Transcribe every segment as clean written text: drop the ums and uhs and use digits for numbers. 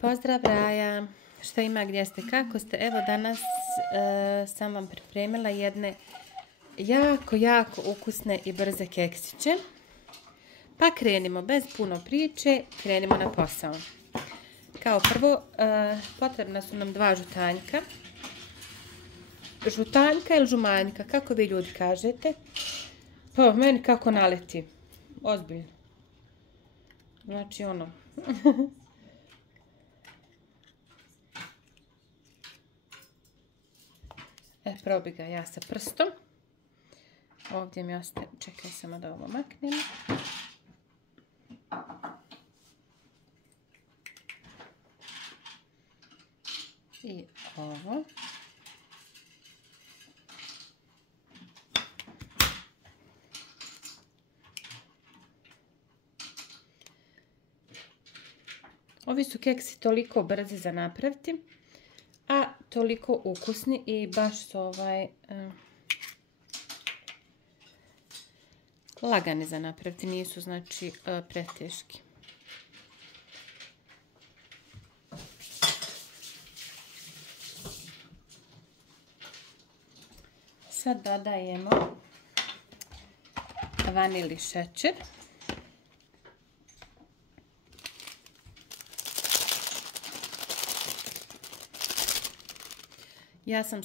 Pozdrav Raja, što ima, gdje ste, kako ste? Evo danas sam vam pripremila jedne jako ukusne i brze keksiće. Pa krenimo, bez puno priče, krenimo na posao. Kao prvo, potrebna su nam 2 žutanjka. Žutanjka ili žumanjka, kako vi ljudi kažete? Pa meni kako naleti, ozbiljno. Znači ono... Probi ga ja sa prstom. Ovdje mi ostaje, čekaj samo da ovo maknem. I ovo. Ovi su keksi toliko brzi za napraviti, a toliko ukusni i baš su lagani za napraviti, nisu znači preteški. Sad dodajemo vanili šećer. Ja sam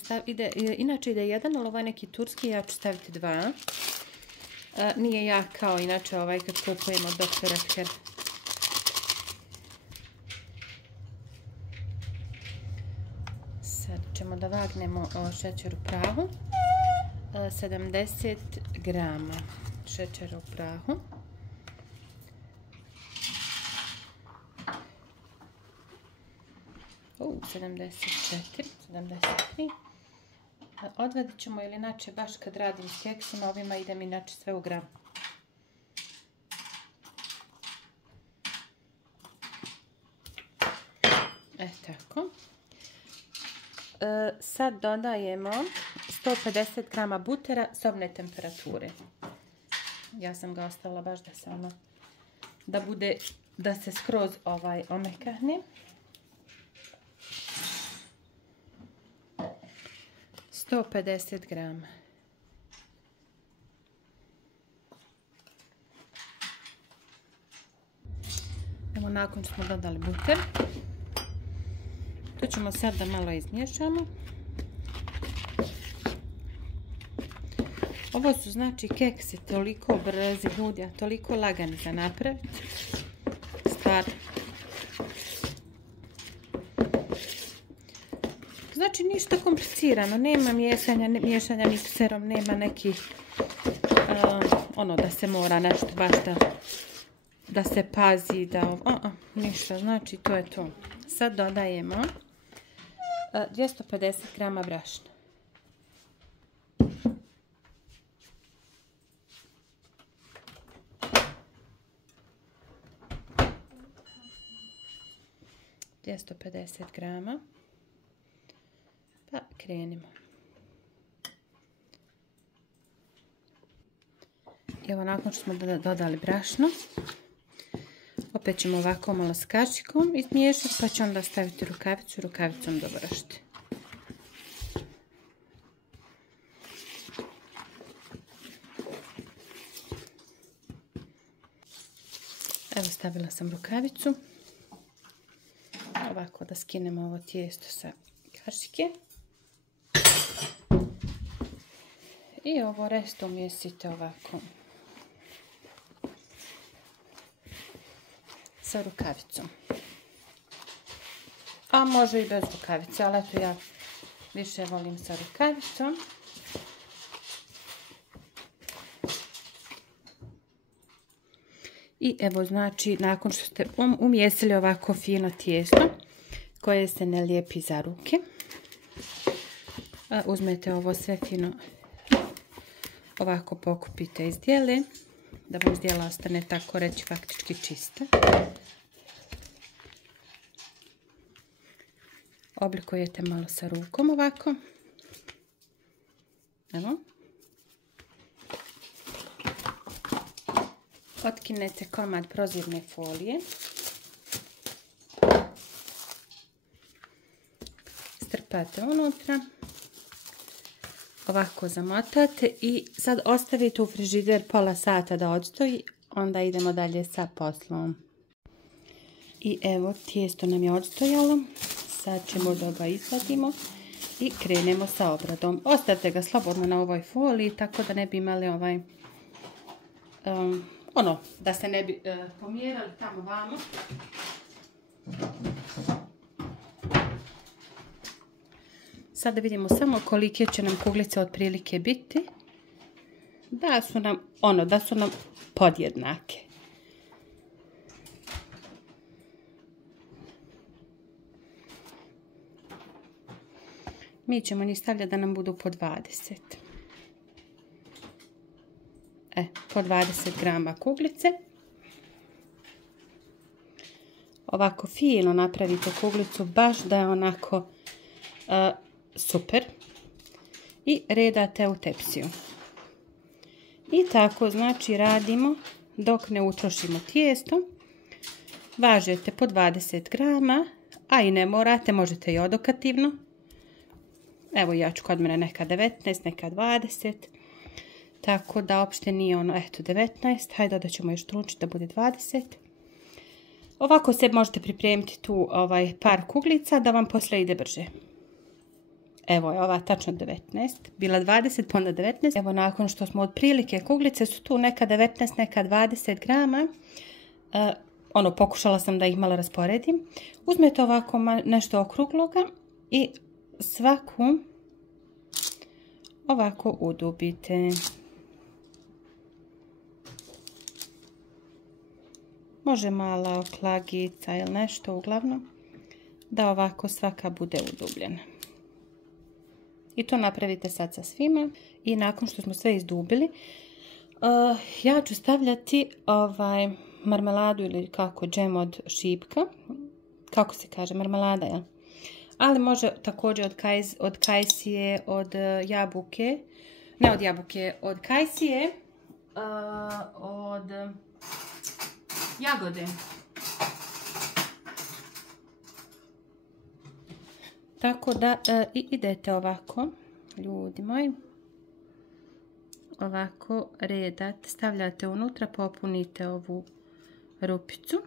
inače ide 1, ali ovaj neki turski, ja ću staviti 2. Nije jak kao inače ovaj kad kupujemo od Dr. Oetker. Sad ćemo da vagnemo šećer u prahu. 70 grama šećera u prahu. U 74, 73. Odvadit ćemo, ili inače baš kad radim s keksima, ovima idem inače sve u gram. Tako. Sad dodajemo 150 grama butera sobne temperature. Ja sam ga ostavila baš da se ono, da se skroz omekahne. 150 grama. Evo nakon što smo dodali buter, to ćemo sad da malo izmiješamo. Ovo su znači keksi toliko brzi ljudi, a toliko lagani za napraviti. Stvarno. Znači ništa komplicirano, nema miješanja mikserom, nema nekih da se mora nešto baš da se pazi, ništa, znači to je to. Sad dodajemo 250 grama brašna. Pa krenimo. Evo nakon što smo dodali brašno, opet ćemo ovako malo s kašikom izmiješati, pa ću onda staviti rukavicu i rukavicom dovršiti. Evo stavila sam rukavicu. Ovako da skinemo ovo tijesto sa kašike. I ovo resto umjesite ovako sa rukavicom. A može i bez rukavice, ali eto ja više volim sa rukavicom. I evo znači nakon što ste umjesili ovako fino tijesto koje se ne lijepi za ruke, uzmete ovo sve fino ovako pokupite iz zdjele, da vam zdjela ostane tako reći faktički čista. Oblikujete malo sa rukom ovako. Evo. Otkinete komad prozirne folije. isipate unutra. Ovako zamotate i sad ostavite u frižider pola sata da odstoji. Onda idemo dalje sa poslom. I evo, tijesto nam je odstojalo. Sad ćemo da ga izvadimo i krenemo sa obradom. Ostavite ga slobodno na ovoj foliji, tako da ne bi imali da se ne bi pomjerali tamo vamo. Sada vidimo samo kolike će nam kuglice otprilike biti. Da su nam podjednake. Mi ćemo njih stavljati da nam budu po 20. Po 20 grama kuglice. Ovako fino napravite kuglicu, baš da je onako super. I redate u tepsiju. I tako znači radimo dok ne utrošimo tijesto. Važete po 20 grama, a i ne morate, možete i odokativno. Evo ja ću kod mene neka 19, neka 20. Tako da uopšte nije 19. Hajde dodat ćemo još trunčić da bude 20. Ovako se možete pripremiti tu par kuglica da vam posle ide brže. Evo je ova tačno 19. Bila 20 pa onda 19. Evo nakon što smo otprilike kuglice su tu neka 19, neka 20 grama. Pokušala sam da ih malo rasporedim. Uzmete ovako nešto okrugloga i svaku ovako udubite. Može mala klagica ili nešto, uglavnom da ovako svaka bude udubljena. I to napravite sad sa svima. I nakon što smo sve izdubili, ja ću stavljati marmeladu ili kako, džem od šipka. Kako se kaže, marmelada, jel? Ali može također od kajsije, od jabuke, ne od jabuke, od kajsije, od jagode. Tako da idete ovako, ljudi moji, ovako redate, stavljate unutra, popunite ovu rupicu.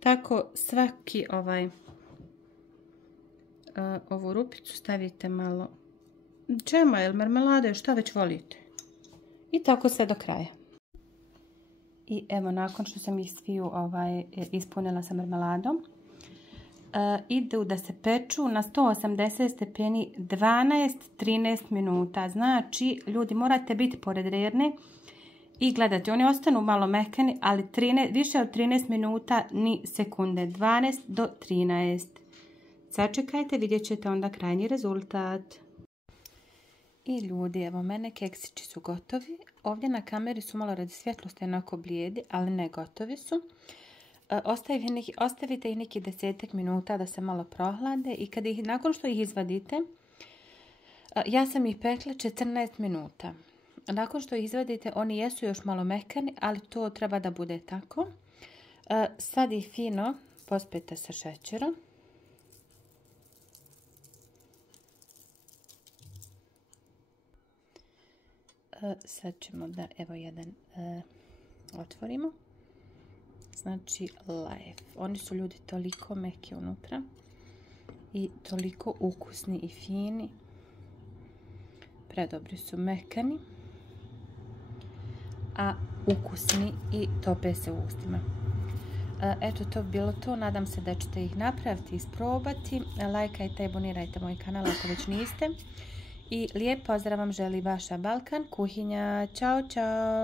Tako svaki ovu rupicu stavite malo džema ili marmelade, šta već volite. I tako sve do kraja. I evo nakon što sam ih sviju ispunila sa marmeladom, idu da se peču na 180 stepeni 12-13 minuta. Znači, ljudi, morate biti pored redne i gledati. Oni ostanu malo mekani, ali više od 13 minuta ni sekunde. 12 do 13. Sačekajte, vidjet ćete onda krajnji rezultat. I ljudi, evo mene keksići su gotovi. Ovdje na kameri su malo radi svjetlosti onako blijedi, ali ne, gotovi su. Ostavite ih neki 10 minuta da se malo prohlade i nakon što ih izvadite, ja sam ih pekla 14 minuta. Nakon što ih izvadite, oni jesu još malo mekani, ali to treba da bude tako. Sad ih fino pospete sa šećerom. Sad ćemo da, evo jedan otvorimo. Znači Life. Oni su, ljudi, toliko meki unutra i toliko ukusni i fini. Predobri su, mekani, a ukusni i tope se u ustima. Eto, to bi bilo to. Nadam se da ćete ih napraviti i isprobati. Lajkajte i abonirajte moj kanal ako već niste. I lijep pozdrav vam želi vaša Balkan kuhinja. Ćao, čao!